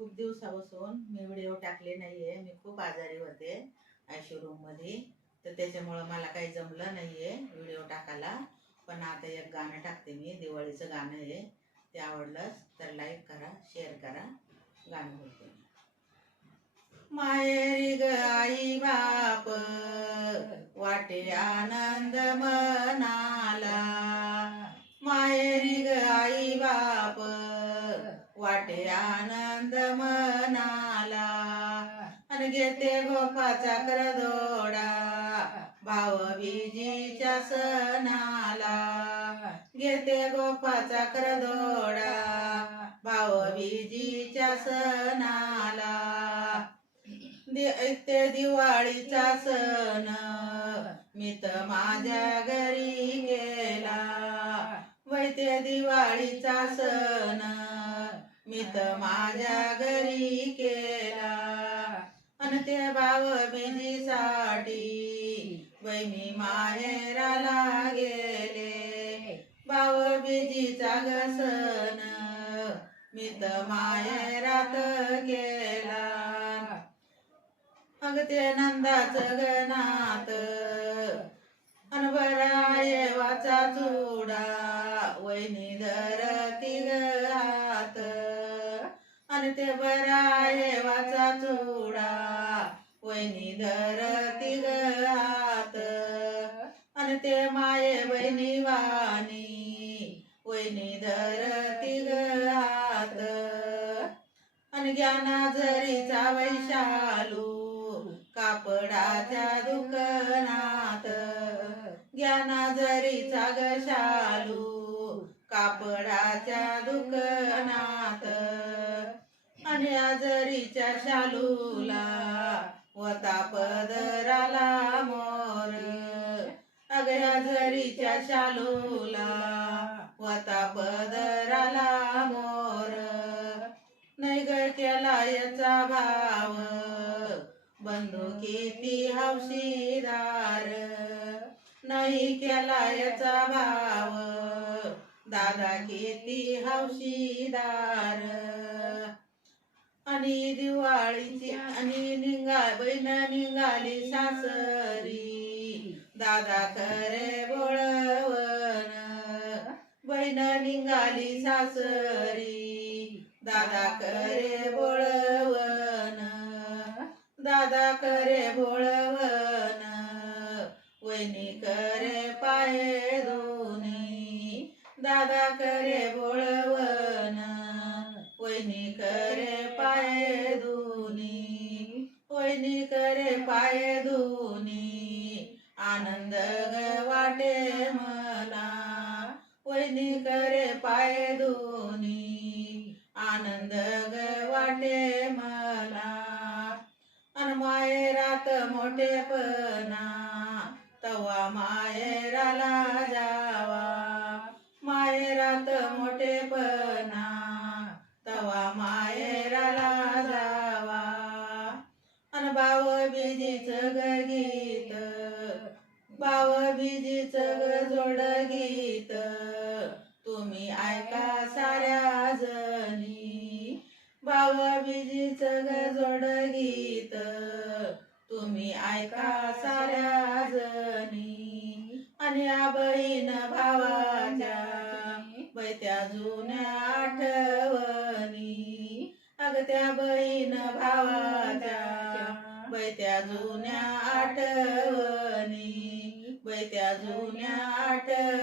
खूप दिवसापासून मी व्हिडिओ टाकले नाहीये. मी खूप आजारी होते आयशू रूममध्ये तर त्याच्यामुळं मला काही जमलं नाहीये व्हिडिओ टाकायला. पण आता एक गाणं टाकते मी दिवाळीचं गाणं आहे. ते आवडलंच. तर लाईक करा शेअर करा. गाणं बोलते मायरी माहेरी ग आई बाप वाटे आनंद आणि घेते गोपाचा करदोडा. भाव बीजीच्या सणाला घेते गोपाचा करदोडा. भाव बीजीच्या सणाला दि- ते दिवाळीचा सण. मी तर माझ्या घरी गेला. वैते दिवाळीचा सण. मी तर माझ्या घरी केला म्हणते ते भाव बिनीसाठी वैनी माहेराला गेले भाव बिजीचा ग सण मी तर माहेरात गेला. अग ते नंदाचं गणात अनबराय वाचा चुडा वैनी धरती ग आणि ते बराय वाचा चोडा. वैनी धरती गात आणि ते माये बहिणी वाणी. वैनी धरती गात आणि ज्ञाना जरीचा वैशालू कापडाच्या दुकानात. ज्ञाना जरीचा गशालू कापडाच्या दुकानात. तिच्या शालूला वता पदराला मोर. अगं झरीच्या शालूला वता पदराला मोर. नाही ग केला याचा भाव बंदुकीती हौशीदार. नाही केला याचा भाव दादा किती हौशीदार. आणि दिवाळीची आणि निघा बहीण निघाली सासरी. दादा करे बोळवण बहीण निघाली सासरी. दादा करे बोळवण दादा करे बोळवण वहिनी दोन्ही करे पाय दोन्ही आनंद ग वाटे मला. वहिनी करे पाय दोन्ही आनंद ग वाटे मला. अन मायरात मोठेपणा तवा मायराला जावा. मायरात मोठेपणा बीजीच ग गीत बाव बीजीच ग जोड गीत. तुम्ही ऐका साऱ्या जणी बाव बीजीच ग जोड गीत. तुम्ही ऐका साऱ्या जणी आणि या बहीण भावाच्या जुन्या आठवणी बैत्या जुन्या आठवणी.